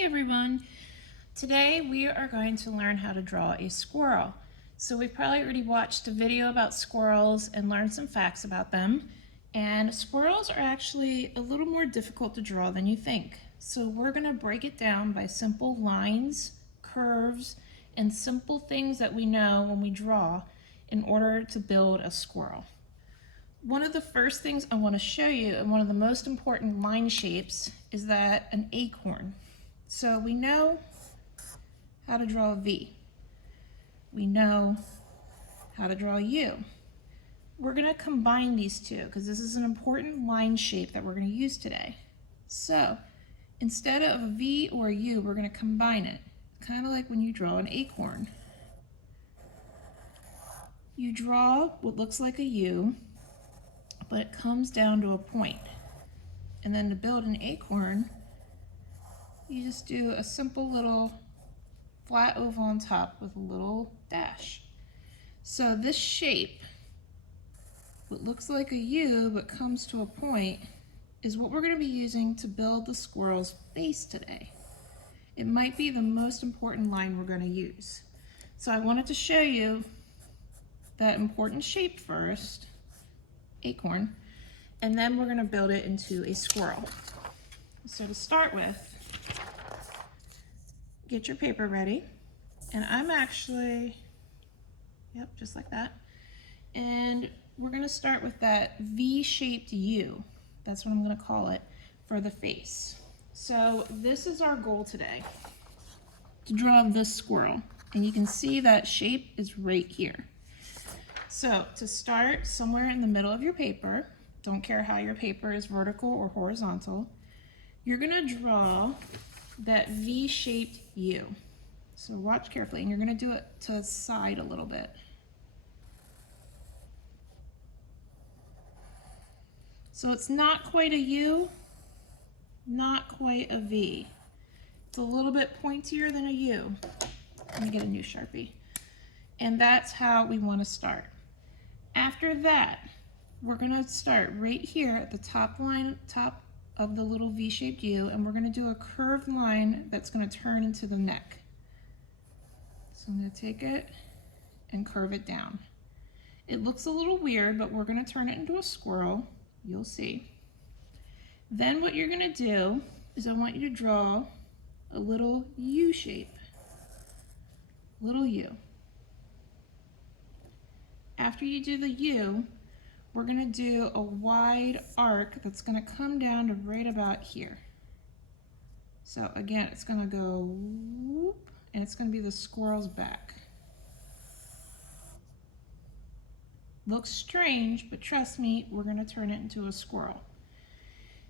Hey everyone! Today we are going to learn how to draw a squirrel. So we've probably already watched a video about squirrels and learned some facts about them. And squirrels are actually a little more difficult to draw than you think. So we're going to break it down by simple lines, curves, and simple things that we know when we draw in order to build a squirrel. One of the first things I want to show you, and one of the most important line shapes, is that an acorn. So we know how to draw a V. We know how to draw a U. We're going to combine these two because this is an important line shape that we're going to use today. So instead of a V or a U, we're going to combine it, kind of like when you draw an acorn. You draw what looks like a U, but it comes down to a point. And then to build an acorn, you just do a simple little flat oval on top with a little dash. So this shape, what looks like a U but comes to a point, is what we're going to be using to build the squirrel's face today. It might be the most important line we're going to use. So I wanted to show you that important shape first, acorn, and then we're going to build it into a squirrel. So to start with, get your paper ready, and I'm actually, yep, just like that. And we're going to start with that V-shaped U. That's what I'm going to call it for the face. So this is our goal today, to draw this squirrel. And you can see that shape is right here. So to start, somewhere in the middle of your paper, don't care how your paper is vertical or horizontal, you're going to draw that V-shaped U. So watch carefully, and you're going to do it to the side a little bit. So it's not quite a U, not quite a V. It's a little bit pointier than a U. Let me get a new Sharpie. And that's how we want to start. After that, we're going to start right here at the top of the little V-shaped U, and we're going to do a curved line that's going to turn into the neck. So I'm going to take it and curve it down. It looks a little weird, but we're going to turn it into a squirrel. You'll see. Then what you're going to do is I want you to draw a little U shape. Little U. After you do the U, we're going to do a wide arc that's going to come down to right about here. So again, it's going to go whoop, and it's going to be the squirrel's back. Looks strange, but trust me, we're going to turn it into a squirrel.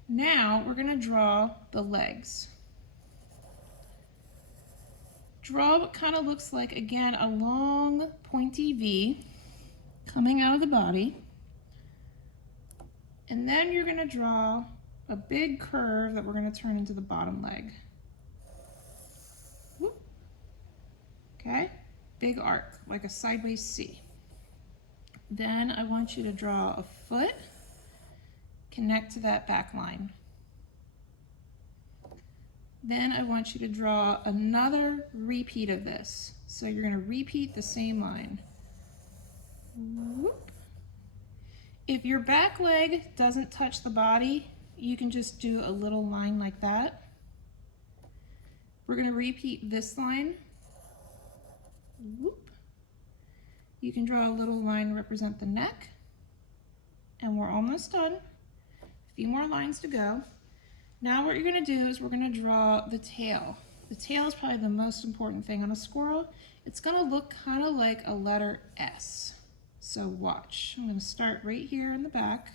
Now we're going to draw the legs. Draw what kind of looks like, again, a long pointy V coming out of the body. And then you're going to draw a big curve that we're going to turn into the bottom leg. Whoop. Okay? Big arc, like a sideways C. Then I want you to draw a foot, connect to that back line. Then I want you to draw another repeat of this. So you're going to repeat the same line. Whoop. If your back leg doesn't touch the body, you can just do a little line like that. We're going to repeat this line. Whoop. You can draw a little line to represent the neck. And we're almost done. A few more lines to go. Now what you're going to do is we're going to draw the tail. The tail is probably the most important thing on a squirrel. It's going to look kind of like a letter S. So watch. I'm going to start right here in the back.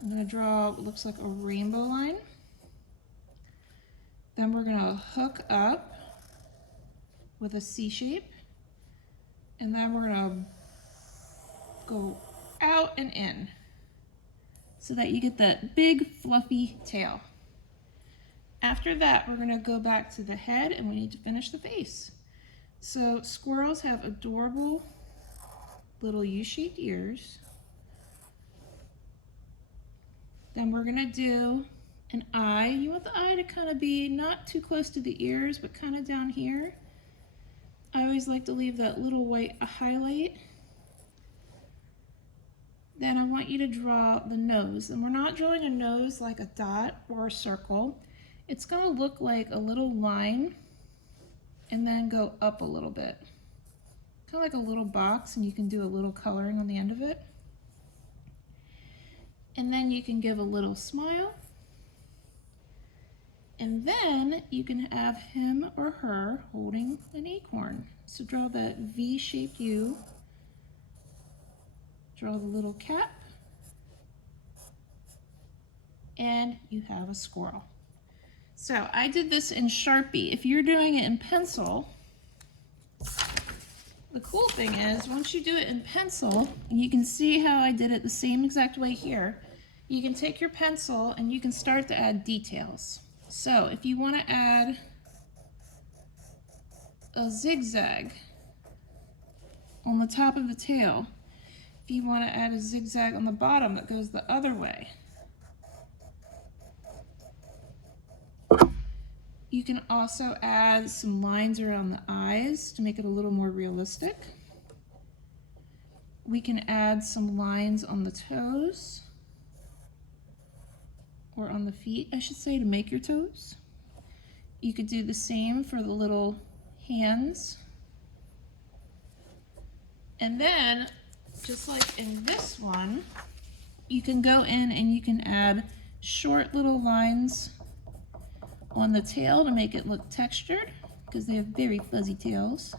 I'm going to draw what looks like a rainbow line. Then we're going to hook up with a C shape. And then we're going to go out and in so that you get that big fluffy tail. After that, we're going to go back to the head, and we need to finish the face. So squirrels have adorable little U-shaped ears. Then we're going to do an eye. You want the eye to kind of be not too close to the ears, but kind of down here. I always like to leave that little white highlight. Then I want you to draw the nose, and we're not drawing a nose like a dot or a circle. It's going to look like a little line and then go up a little bit. Kind of like a little box, and you can do a little coloring on the end of it. And then you can give a little smile. And then you can have him or her holding an acorn. So draw that V-shaped U. Draw the little cap. And you have a squirrel. So I did this in Sharpie. If you're doing it in pencil, the cool thing is once you do it in pencil, and you can see how I did it the same exact way here, you can take your pencil and you can start to add details. So if you want to add a zigzag on the top of the tail, if you want to add a zigzag on the bottom that goes the other way, you can also add some lines around the eyes to make it a little more realistic. We can add some lines on the toes, or on the feet, I should say, to make your toes. You could do the same for the little hands. And then, just like in this one, you can go in and you can add short little lines on the tail to make it look textured, because they have very fuzzy tails.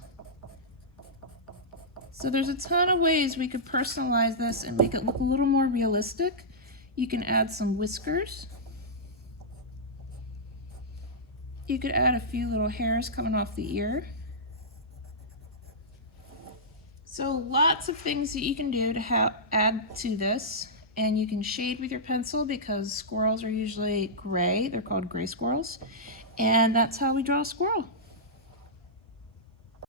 So there's a ton of ways we could personalize this and make it look a little more realistic. You can add some whiskers. You could add a few little hairs coming off the ear. So lots of things that you can do to add to this. And you can shade with your pencil because squirrels are usually gray. They're called gray squirrels. And that's how we draw a squirrel.